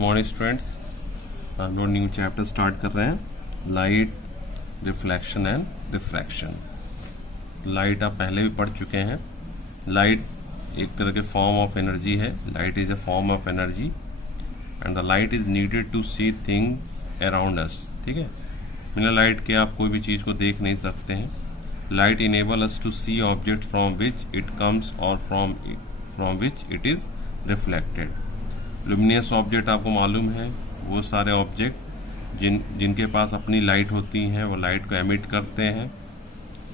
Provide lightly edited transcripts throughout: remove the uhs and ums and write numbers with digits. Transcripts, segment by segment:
Morning students, हम लोग new chapter start कर रहे हैं, light, reflection and diffraction. Light आप पहले भी पढ़ चुके हैं। लाइट एक तरह के फॉर्म ऑफ एनर्जी है। Light is a form of energy and the light is needed to see things around us. ठीक है, बिना लाइट के आप कोई भी चीज़ को देख नहीं सकते हैं। Light enable us to see object from which it comes और from which it is reflected. Luminous object आपको मालूम है, वो सारे ऑब्जेक्ट जिनके पास अपनी लाइट होती हैं, वो लाइट को एमिट करते हैं,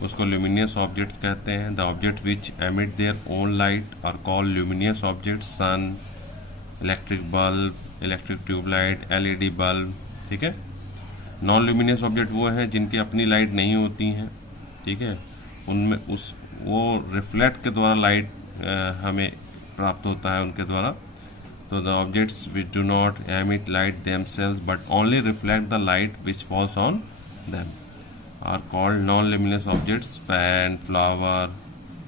उसको लुमिनियस ऑब्जेक्ट्स कहते हैं। The object which emit their own light are called luminous object. Sun, electric bulb, electric tubelight, LED bulb. ठीक है। नॉन लुमिनियस ऑब्जेक्ट वो हैं जिनकी अपनी लाइट नहीं होती हैं। ठीक है, उनमें वो रिफ्लेक्ट के द्वारा लाइट हमें प्राप्त होता है उनके द्वारा। So the objects which do not emit light themselves but only reflect the light which falls on them are called non-luminous objects. Fan, flower,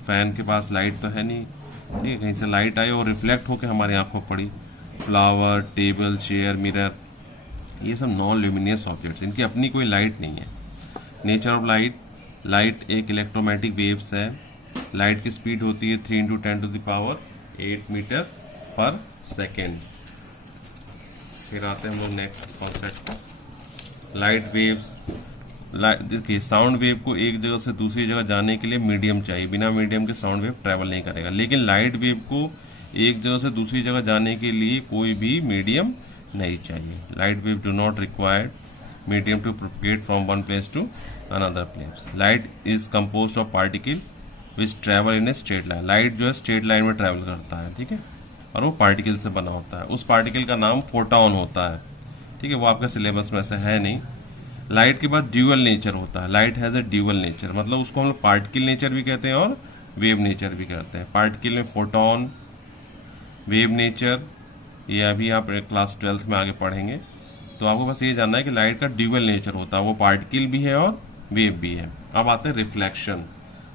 fan के पास लाइट तो है नहीं, ठीक है, कहीं से लाइट आई और रिफ्लेक्ट होकर हमारी आंखों पड़ी। फ्लावर, टेबल, चेयर, मिरर, ये सब नॉन ल्यूमिनियस ऑब्जेक्ट्स, इनकी अपनी कोई लाइट नहीं है। नेचर ऑफ लाइट, लाइट एक इलेक्ट्रोमैग्नेटिक वेव्स है। लाइट की स्पीड होती है 3 × 10⁸ मीटर पर सेकेंड। फिर आते हैं हम लोग नेक्स्ट कॉन्सेप्ट को, लाइट वेव्स। देखिए, साउंड वेव को एक जगह से दूसरी जगह जाने के लिए मीडियम चाहिए, बिना मीडियम के साउंड वेव ट्रैवल नहीं करेगा। लेकिन लाइट वेव को एक जगह से दूसरी जगह जाने के लिए कोई भी मीडियम नहीं चाहिए। Light wave do not required medium to propagate from one place to another place. Light is composed of particle which travel in a straight line. Light जो है स्ट्रेट लाइन में ट्रैवल करता है, ठीक है, और वो पार्टिकल से बना होता है। उस पार्टिकल का नाम फोटॉन होता है, ठीक है, वो आपका सिलेबस में ऐसे है नहीं। लाइट के बाद ड्यूअल नेचर होता है। Light has a dual nature, मतलब उसको हम लोग पार्टिकल नेचर भी कहते हैं और वेव नेचर भी कहते हैं। पार्टिकल में फोटॉन, वेव नेचर, ये अभी आप क्लास 12th में आगे पढ़ेंगे। तो आपको बस ये जानना है कि लाइट का ड्यूअल नेचर होता है, वो पार्टिकल भी है और वेव भी है। अब आते हैं रिफ्लेक्शन।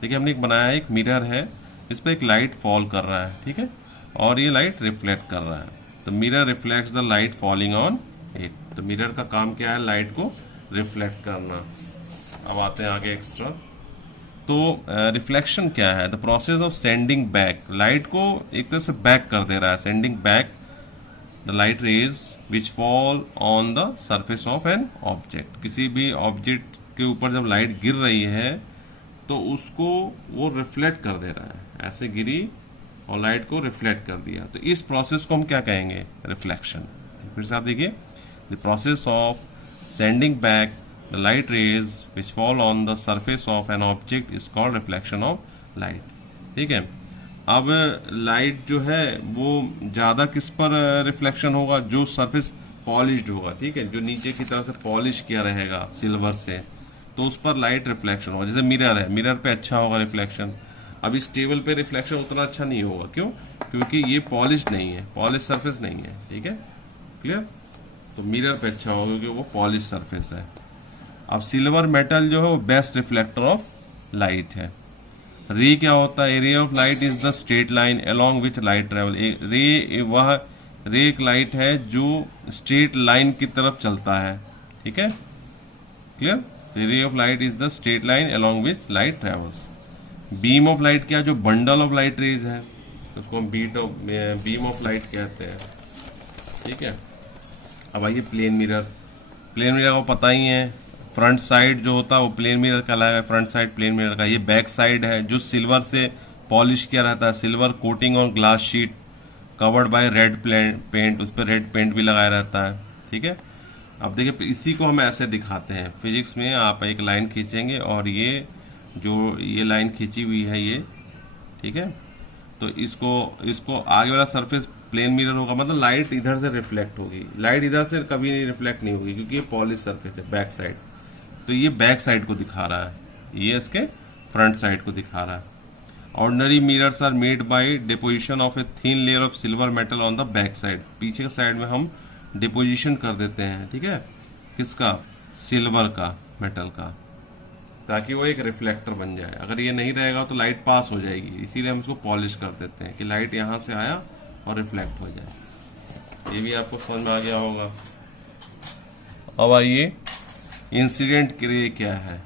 देखिए, हमने एक बनाया है, एक मिरर है, इस पर एक लाइट फॉल कर रहा है, ठीक है, और ये लाइट रिफ्लेक्ट कर रहा है। तो mirror reflects the light falling on it. तो मिरर का काम क्या है? लाइट को रिफ्लेक्ट करना। अब आते हैं आगे एक्स्ट्रा। तो रिफ्लेक्शन क्या है? The process of sending back, light को एक तरह से बैक कर दे रहा है, sending back the light rays which fall on the surface of an object. किसी भी ऑब्जेक्ट के ऊपर जब लाइट गिर रही है तो उसको वो रिफ्लेक्ट कर दे रहा है, ऐसे गिरी और लाइट को रिफ्लेक्ट कर दिया। तो इस प्रोसेस को हम क्या कहेंगे? रिफ्लेक्शन। फिर से आप देखिए, the process of sending back the light rays which fall on the surface of an object is called reflection of light. ठीक है। अब लाइट जो है वो ज़्यादा किस पर रिफ्लेक्शन होगा? जो सरफेस पॉलिश्ड होगा, ठीक है, जो नीचे की तरफ से पॉलिश किया रहेगा सिल्वर से, तो उस पर लाइट रिफ्लेक्शन होगा। जैसे मिरर है, मिरर पे अच्छा होगा रिफ्लेक्शन। अब इस टेबल पे रिफ्लेक्शन उतना अच्छा नहीं होगा। क्यों? क्योंकि ये पॉलिश नहीं है, पॉलिश सरफेस नहीं है, ठीक है, क्लियर। तो मिरर पे अच्छा होगा क्योंकि वो पॉलिश सरफेस है। अब सिल्वर मेटल जो है वो बेस्ट रिफ्लेक्टर ऑफ लाइट है। रे क्या होता है? Ray of light is the straight line along which light travel. रे वह रे एक लाइट है जो स्ट्रेट लाइन की तरफ चलता है, ठीक है, clear. Ray of light is the straight line along which light travels. Beam of light क्या? जो बंडल ऑफ लाइट रेज है, उसको हम बीम ऑफ लाइट कहते हैं, ठीक है। अब आइए प्लेन मिरर। प्लेन मिरर को पता ही है, फ्रंट साइड जो होता है वो प्लेन मिरर कहलाएगा, फ्रंट साइड प्लेन मिरर का। ये बैक साइड है जो सिल्वर से पॉलिश किया रहता है, silver coating on glass sheet covered by red paint, उस पर रेड पेंट भी लगाया रहता है, ठीक है। अब देखिए, इसी को हम ऐसे दिखाते हैं फिजिक्स में। आप एक लाइन खींचेंगे और ये लाइन खींची हुई है ये, ठीक है, तो इसको आगे वाला सरफेस प्लेन मिरर होगा, मतलब लाइट इधर से रिफ्लेक्ट होगी। लाइट इधर से कभी नहीं रिफ्लेक्ट नहीं होगी क्योंकि ये पॉलिश सरफेस है, बैक साइड। तो ये बैक साइड को दिखा रहा है, ये इसके फ्रंट साइड को दिखा रहा है। Ordinary mirrors are made by deposition of a thin layer of silver metal on the back side. पीछे के साइड में हम डिपोजिशन कर देते हैं, ठीक है, किसका? सिल्वर का, मेटल का, ताकि वो एक रिफ्लेक्टर बन जाए। अगर ये नहीं रहेगा तो लाइट पास हो जाएगी, इसीलिए हम इसको पॉलिश कर देते हैं कि लाइट यहाँ से आया और रिफ्लेक्ट हो जाए। ये भी आपको समझ में आ गया होगा। अब आइए इंसिडेंट रे क्या है।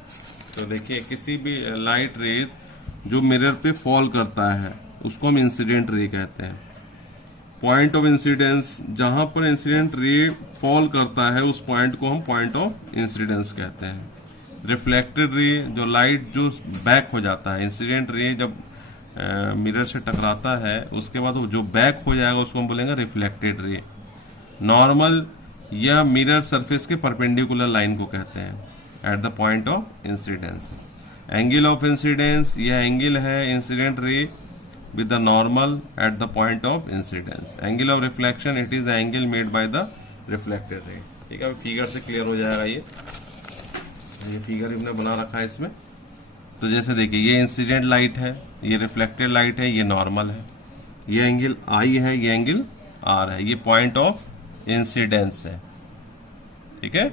तो देखिए किसी भी लाइट रेज जो मिरर पे फॉल करता है उसको हम इंसिडेंट रे कहते हैं। पॉइंट ऑफ इंसिडेंस, जहां पर इंसिडेंट रे फॉल करता है उस पॉइंट को हम पॉइंट ऑफ इंसिडेंस कहते हैं। रिफ्लेक्टेड रे, जो लाइट जो बैक हो जाता है, इंसिडेंट रे जब मिरर से टकराता है उसके बाद वो जो बैक हो जाएगा उसको हम बोलेंगे रिफ्लेक्टेड रे। नॉर्मल या मिरर सरफेस के परपेंडिकुलर लाइन को कहते हैं at the point of incidence. Angle of incidence, यह एंगल है incident ray with the normal at the point of incidence. Angle of reflection, it is the angle made by the reflected ray. ठीक है, figure से clear हो जाएगा। ये figure हमने बना रखा है इसमें। तो जैसे देखिए ये इंसिडेंट लाइट है, ये रिफ्लेक्टेड लाइट है, ये नॉर्मल है, ये एंगल आई है, ये एंगल आर है, ये पॉइंट ऑफ इंसिडेंस है। ठीक है।